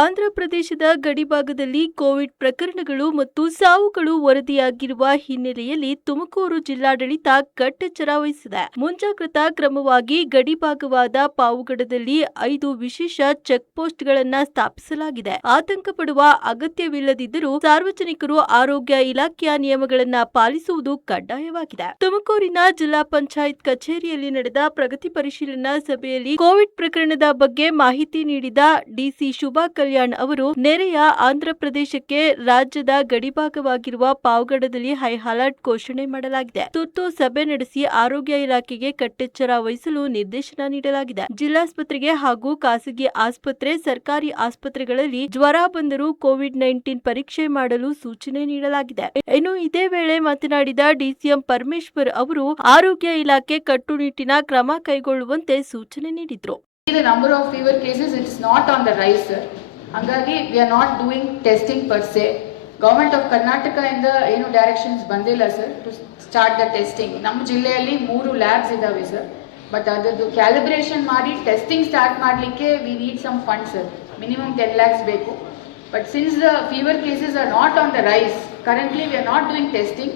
ಆಂಧ್ರಪ್ರದೇಶದ ಗಡಿಭಾಗದಲ್ಲಿ ಕೋವಿಡ್ ಪ್ರಕರಣಗಳು ಮತ್ತು ಸಾವುಗಳು ವರದಿಯಾಗಿರುವ ಹಿನ್ನೆಲೆಯಲ್ಲಿ ತುಮಕೂರು ಜಿಲ್ಲಾಡಳಿತ ಕಟ್ಟೆಚ್ಚರ ವಹಿಸಿದೆ. ಮುಂಜಾಗ್ರತಾ ಕ್ರಮವಾಗಿ ಗಡಿಭಾಗವಾದ ಪಾವಗಡದಲ್ಲಿ 5 ವಿಶೇಷ ಚೆಕ್ ಪೋಸ್ಟ್ಗಳನ್ನು ಸ್ಥಾಪಿಸಲಾಗಿದೆ. ಆತಂಕ ಪಡುವ ಅಗತ್ಯವಿಲ್ಲದಿದ್ದರೂ ಸಾರ್ವಜನಿಕರು ಆರೋಗ್ಯ ಇಲಾಖೆಯ ನಿಯಮಗಳನ್ನು ಪಾಲಿಸುವುದು ಕಡ್ಡಾಯವಾಗಿದೆ. ತುಮಕೂರಿನ ಜಿಲ್ಲಾ ಪಂಚಾಯತ್ ಕಚೇರಿಯಲ್ಲಿ ನಡೆದ ಪ್ರಗತಿ ಪರಿಶೀಲನಾ ಸಭೆಯಲ್ಲಿ ಕೋವಿಡ್ ಪ್ರಕರಣದ ಬಗ್ಗೆ ಮಾಹಿತಿ ನೀಡಿದ ಡಿಸಿ ಶುಭಾ ಕಲ್ಯಾಣ್ ಅವರು ನೆರೆಯ ಆಂಧ್ರಪ್ರದೇಶಕ್ಕೆ ರಾಜ್ಯದ ಗಡಿಭಾಗವಾಗಿರುವ ಪಾವಗಡದಲ್ಲಿ ಹೈ ಅಲರ್ಟ್ ಘೋಷಣೆ ಮಾಡಲಾಗಿದೆ. ತುರ್ತು ಸಭೆ ನಡೆಸಿ ಆರೋಗ್ಯ ಇಲಾಖೆಗೆ ಕಟ್ಟೆಚ್ಚರ ವಹಿಸಲು ನಿರ್ದೇಶನ ನೀಡಲಾಗಿದೆ. ಜಿಲ್ಲಾಸ್ಪತ್ರೆಗೆ ಹಾಗೂ ಖಾಸಗಿ ಆಸ್ಪತ್ರೆ, ಸರ್ಕಾರಿ ಆಸ್ಪತ್ರೆಗಳಲ್ಲಿ ಜ್ವರ ಬಂದರೂ ಕೋವಿಡ್-19 ಪರೀಕ್ಷೆ ಮಾಡಲು ಸೂಚನೆ ನೀಡಲಾಗಿದೆ. ಇನ್ನು ಇದೇ ವೇಳೆ ಮಾತನಾಡಿದ ಡಿಸಿಎಂ ಪರಮೇಶ್ವರ್ ಅವರು ಆರೋಗ್ಯ ಇಲಾಖೆ ಕಟ್ಟುನಿಟ್ಟಿನ ಕ್ರಮ ಕೈಗೊಳ್ಳುವಂತೆ ಸೂಚನೆ ನೀಡಿದರು. The number of fever cases, it's not on the rise, sir. Hangagi we are not doing testing per se. Government of Karnataka inda ಏನು directions ಬಂದಿಲ್ಲ sir to start the testing. ನಮ್ಮ ಜಿಲ್ಲೆಯಲ್ಲಿ 3 labs ಇದಾವೆ sir. But ಅದರದ್ದು calibration ಮಾಡಿ testing start ಮಾಡಲಿಕ್ಕೆ we need some funds sir. Minimum 10 lakhs ಬೇಕು. But since the fever cases are not on the rise, currently we are not doing testing.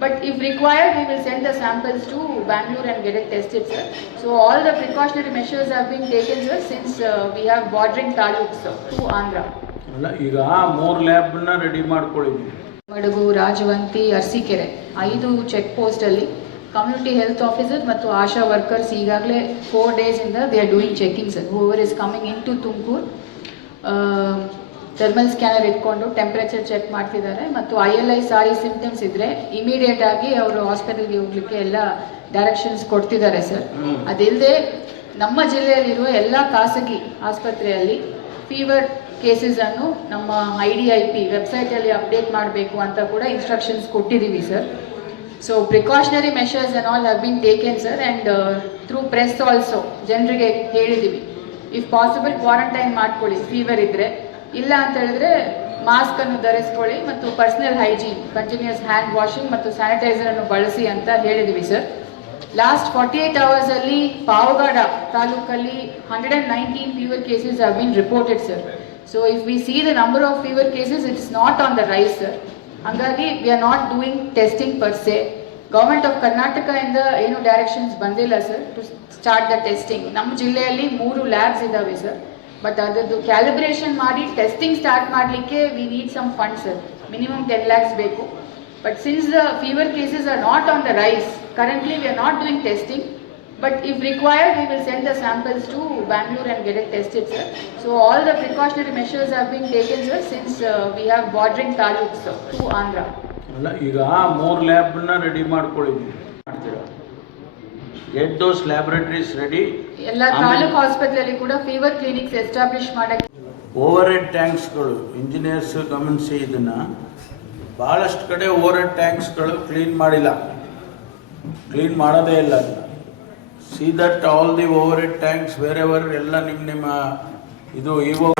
But if required, we will send the samples to Bangalore and get it tested, sir. So all the precautionary measures have been taken, sir, since we have bordering taluks to Andhra. ಅಲ್ಲ, ಈಗ 3 ಲ್ಯಾಬ್ನ ready ಮಾಡ್ಕೊಳ್ಳಿದ್ವಿ. ಮಡಗು, Rajavanthi, Arasikere 5 check post ಅಲ್ಲಿ community health officer ಮತ್ತು ASHA workers ಈಗಾಗಲೇ 4 days ಇಂದ they are doing checking sir. Whoever is coming into Tumakuru thermal scanner ಇಟ್ಕೊಂಡು ಟೆಂಪರೇಚರ್ ಚೆಕ್ ಮಾಡ್ತಿದ್ದಾರೆ ಮತ್ತು ILI ಸಾರಿ ಸಿಂಪ್ಟಮ್ಸ್ ಇದ್ರೆ ಇಮಿಡಿಯೇಟ್ ಆಗಿ ಅವರು ಹಾಸ್ಪಿಟಲ್ಗೆ ಹೋಗ್ಲಿಕ್ಕೆ ಎಲ್ಲ ಡೈರೆಕ್ಷನ್ಸ್ ಕೊಡ್ತಿದ್ದಾರೆ ಸರ್. ಅದಿಲ್ಲದೆ ನಮ್ಮ ಜಿಲ್ಲೆಯಲ್ಲಿರುವ ಎಲ್ಲ ಖಾಸಗಿ ಆಸ್ಪತ್ರೆಯಲ್ಲಿ ಫೀವರ್ ಕೇಸಸ್ ಅನ್ನು ನಮ್ಮ IDIP ವೆಬ್ಸೈಟಲ್ಲಿ ಅಪ್ಡೇಟ್ ಮಾಡಬೇಕು ಅಂತ ಕೂಡ ಇನ್ಸ್ಟ್ರಕ್ಷನ್ಸ್ ಕೊಟ್ಟಿದ್ದೀವಿ sir. So precautionary measures and all have been taken sir and through press also ಜನರಿಗೆ ಹೇಳಿದ್ದೀವಿ, ಇಫ್ ಪಾಸಿಬಲ್ ಕ್ವಾರಂಟೈನ್ ಮಾಡ್ಕೊಳ್ಳಿ ಫೀವರ್ ಇದ್ದರೆ, ಇಲ್ಲ ಅಂತ ಹೇಳಿದ್ರೆ ಮಾಸ್ಕ್ ಅನ್ನು ಧರಿಸ್ಕೊಳ್ಳಿ ಮತ್ತು personal hygiene, continuous hand washing ಮತ್ತು ಸ್ಯಾನಿಟೈಸರ್ ಅನ್ನು ಬಳಸಿ ಅಂತ ಹೇಳಿದ್ವಿ ಸರ್. ಲಾಸ್ಟ್ 48 hours ಅಲ್ಲಿ ಪಾವಗಡ ತಾಲೂಕಲ್ಲಿ 119 fever cases have been reported sir. So if we see the number of fever cases, it's not on the rise sir. ಹಂಗಾಗಿ we are not doing testing per se. Government of Karnataka ಇಂದ ಏನು directions ಬಂದಿಲ್ಲ sir to start the testing. ನಮ್ಮ ಜಿಲ್ಲೆಯಲ್ಲಿ 3 labs ಇದಾವೆ sir. But ಅದರದ್ದು calibration ಮಾಡಿ testing start ಮಾಡಲಿಕ್ಕೆ we need some funds sir. Minimum 10 lakhs ಬೇಕು. But since the fever cases are not on the rise, currently we are not doing testing. But if required we will send the samples to Bangalore and get it tested sir. So all the precautionary measures have been taken sir since we have bordering taluks to Andhra. ಅಲ್ಲ, ಈಗ 3 ಲ್ಯಾಬ್ನ ready ಮಾಡ್ಕೊಳ್ಳಿದ್ವಿ. Get those laboratories ready. ಎಲ್ಲ ತಾಲೂಕು ಆಸ್ಪತ್ರೆಯಲ್ಲಿ ಕೂಡ fever clinics establish ಮಾಡಕ್ಕೆ overhead ಟ್ಯಾಂಕ್ಸ್ಗಳು, engineers ಗಮನಿಸಿ ಇದನ್ನು, ಭಾಳಷ್ಟು ಕಡೆ ಓವರ್ ಹೆಡ್ ಟ್ಯಾಂಕ್ಸ್ಗಳು ಕ್ಲೀನ್ ಮಾಡಿಲ್ಲ, ಕ್ಲೀನ್ ಮಾಡೋದೇ ಇಲ್ಲ. See that all the overhead tanks wherever ಎಲ್ಲ ನಿಮ್ಮ ಇದು ಇವು